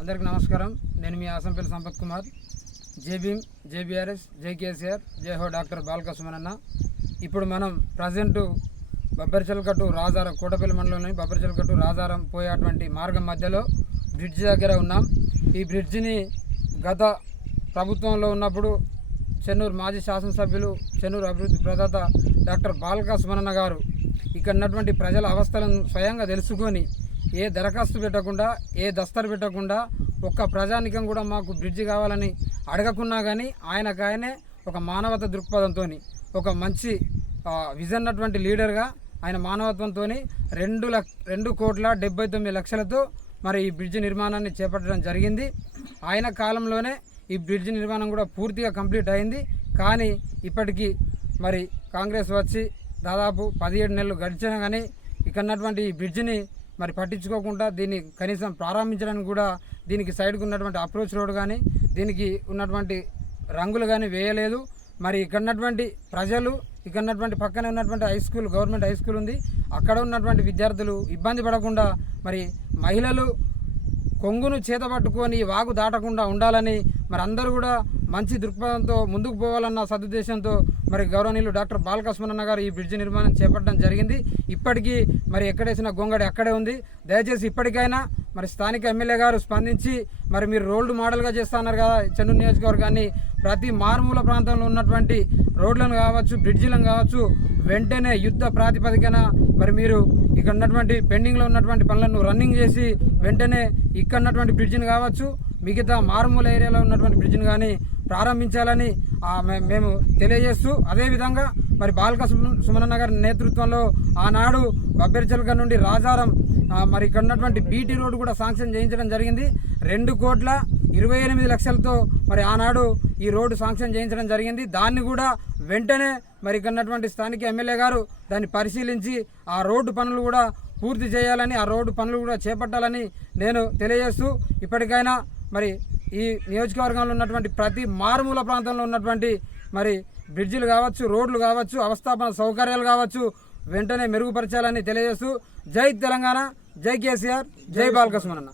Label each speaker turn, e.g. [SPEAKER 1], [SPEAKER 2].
[SPEAKER 1] అందరికీ నమస్కారం. నేను మీ ఆసంపల్లి సంపత్ కుమార్. జేబీఎం జేబీఆర్ఎస్ జేకేసీఆర్ జేహో డాక్టర్ బాలకృష్ణన్న ఇప్పుడు మనం ప్రజెంట్ బొబ్బరిచలకట్టు రాజారం కోటపల్లి మండలంలోని బొబ్బరిచలకట్టు రాజారం పోయేటువంటి మార్గం మధ్యలో బ్రిడ్జ్ దగ్గర ఉన్నాం. ఈ బ్రిడ్జిని గత ప్రభుత్వంలో ఉన్నప్పుడు చెన్నూరు మాజీ శాసనసభ్యులు చెన్నూరు అభివృద్ధి ప్రదాత డాక్టర్ బాలకా సుమనన్న గారు ఇక్కడ ఉన్నటువంటి ప్రజల అవస్థలను స్వయంగా తెలుసుకొని ఏ దరఖాస్తు పెట్టకుండా ఏ దస్తరు పెట్టకుండా ఒక్క ప్రజానికం కూడా మాకు బ్రిడ్జి కావాలని అడగకున్నా కానీ ఆయనకు ఆయనే ఒక మానవత దృక్పథంతో ఒక మంచి విజన్ అటువంటి లీడర్గా ఆయన మానవత్వంతో రెండు లక్ష రెండు కోట్ల డెబ్బై తొమ్మిది లక్షలతో మరి ఈ బ్రిడ్జి నిర్మాణాన్ని చేపట్టడం జరిగింది. ఆయన కాలంలోనే ఈ బ్రిడ్జ్ నిర్మాణం కూడా పూర్తిగా కంప్లీట్ అయింది. కానీ ఇప్పటికీ మరి కాంగ్రెస్ వచ్చి దాదాపు పదిహేడు నెలలు గడిచినా కానీ ఇక్కడ ఉన్నటువంటి ఈ బ్రిడ్జిని మరి పట్టించుకోకుండా దీన్ని కనీసం ప్రారంభించడానికి కూడా దీనికి సైడ్కి ఉన్నటువంటి అప్రోచ్ రోడ్ కానీ దీనికి ఉన్నటువంటి రంగులు కానీ వేయలేదు. మరి ఇక్కడ ఉన్నటువంటి ప్రజలు ఇక్కడ ఉన్నటువంటి పక్కనే ఉన్నటువంటి high school government high school ఉంది. అక్కడ ఉన్నటువంటి విద్యార్థులు ఇబ్బంది పడకుండా మరి మహిళలు కొంగును చేత పట్టుకొని వాగు దాటకుండా ఉండాలని మరి అందరూ కూడా మంచి దృక్పథంతో ముందుకు పోవాలన్న సదుద్దేశంతో మరి గౌరవనీయులు డాక్టర్ బాలకృష్ణన్న గారు ఈ బ్రిడ్జి నిర్మాణం చేపట్టడం జరిగింది. ఇప్పటికీ మరి ఎక్కడేసిన గొంగడి అక్కడే ఉంది. దయచేసి ఇప్పటికైనా మరి స్థానిక ఎమ్మెల్యే గారు స్పందించి మరి మీరు రోల్డ్ మోడల్గా చేస్తున్నారు కదా చెన్నూరు నియోజకవర్గాన్ని. ప్రతి మారుమూల ప్రాంతంలో ఉన్నటువంటి రోడ్లను కావచ్చు బ్రిడ్జిలను కావచ్చు వెంటనే యుద్ధ ప్రాతిపదికన మరి మీరు ఇక్కడ ఉన్నటువంటి పెండింగ్లో ఉన్నటువంటి పనులను రన్నింగ్ చేసి వెంటనే ఇక్కడ ఉన్నటువంటి బ్రిడ్జిని కావచ్చు మిగతా మారుమూల ఏరియాలో ఉన్నటువంటి బ్రిడ్జ్ని కానీ ప్రారంభించాలని మేము తెలియజేస్తూ అదేవిధంగా మరి బాలక సుమనన్న గారి నేతృత్వంలో ఆనాడు బబ్బెర్చల్క నుండి రాజారం మరి ఇక్కడ ఉన్నటువంటి బీటీ రోడ్డు కూడా శాంక్షన్ చేయించడం జరిగింది. రెండు కోట్ల ఇరవై ఎనిమిది లక్షలతో మరి ఆనాడు ఈ రోడ్డు శాంక్షన్ చేయించడం జరిగింది. దాన్ని కూడా వెంటనే మరి ఇక్కడ ఉన్నటువంటి స్థానిక ఎమ్మెల్యే గారు దాన్ని పరిశీలించి ఆ రోడ్డు పనులు కూడా పూర్తి చేయాలని ఆ రోడ్డు పనులు కూడా చేపట్టాలని నేను తెలియజేస్తూ ఇప్పటికైనా మరి ఈ నియోజకవర్గంలో ఉన్నటువంటి ప్రతి మారుమూల ప్రాంతంలో ఉన్నటువంటి మరి బ్రిడ్జిలు కావచ్చు రోడ్లు కావచ్చు అవస్థాపన సౌకర్యాలు కావచ్చు వెంటనే మెరుగుపరచాలని తెలియజేస్తూ జై తెలంగాణ జై కేసీఆర్ జై బాలకృష్ణన్